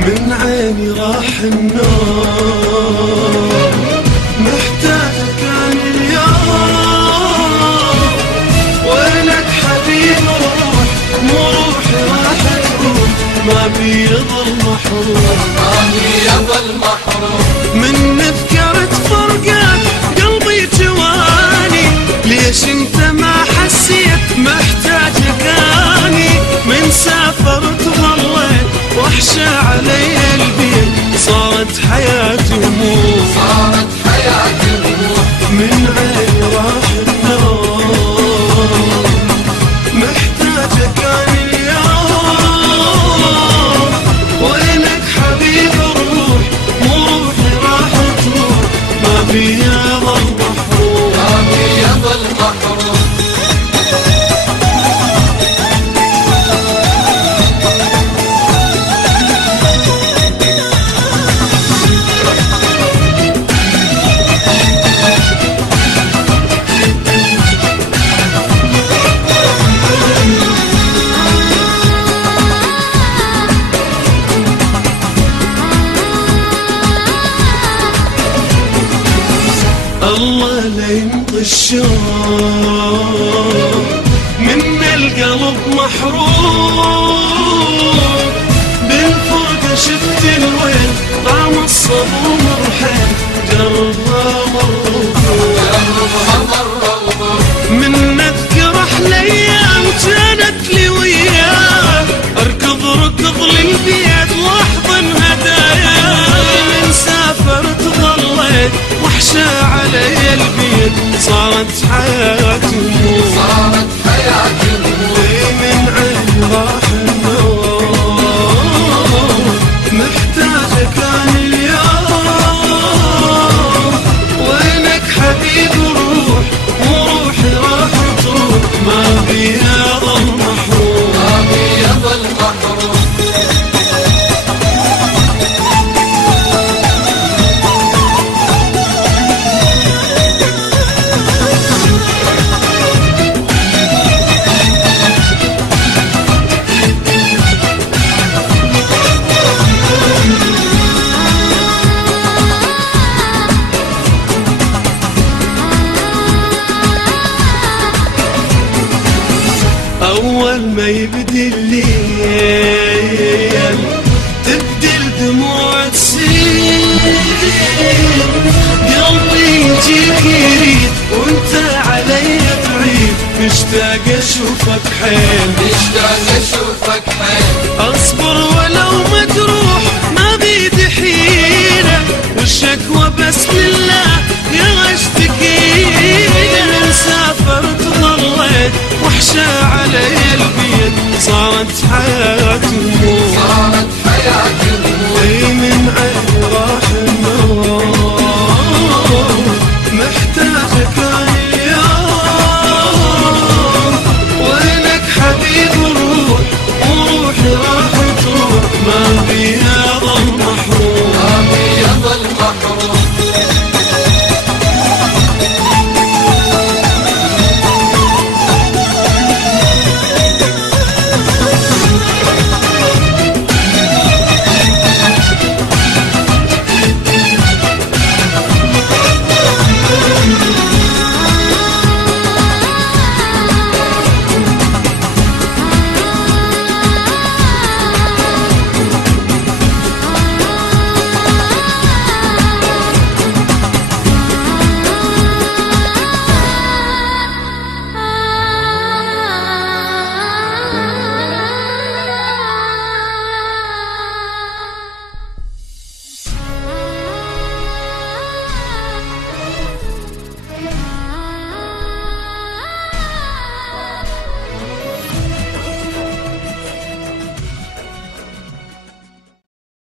من عيني راح النور، محتاجك كان اليوم، وينك حبيب روح، مو روحي راح تروح، ما بيظل محروم، من نذكرت فرقك قلبي جواني، ليش انت ما حسيت محتاجك اني، من سافرت ظليت وحشة علي البيت، صارت حياتي هموم، من عيني راح النور، محتاجك كان اليوم، وينك حبيب الروح، مو روحي راح تروح، ما بيظل محروم. الله لا يمضي الشوق من القلب محروم، بالفرقة شفت الويل طعم الصبر مرحل، جربها مرة من نذكر أحلى أيام كانت لي وياه، أركض للبيت وأحضن هدايا، من سافرت ظليت وحشة علي البيت، صارت حياتي هموم، من عيني راح النور، محتاجك كان اليوم، وينك حبيب الروح، وروحي راح تروح، ما بيظل محروم. أول ما يبدي الليل تبدل دموع تسيل، قلبي يجيك يريد وانت علي بعيد، مشتاق اشوفك حيل، اصبر ولو مجروح ما بيدي حيلة، والشكوى بس لله يا اشتكينا، من سافرت ظليت وحشة علي البيت، صارت حياتي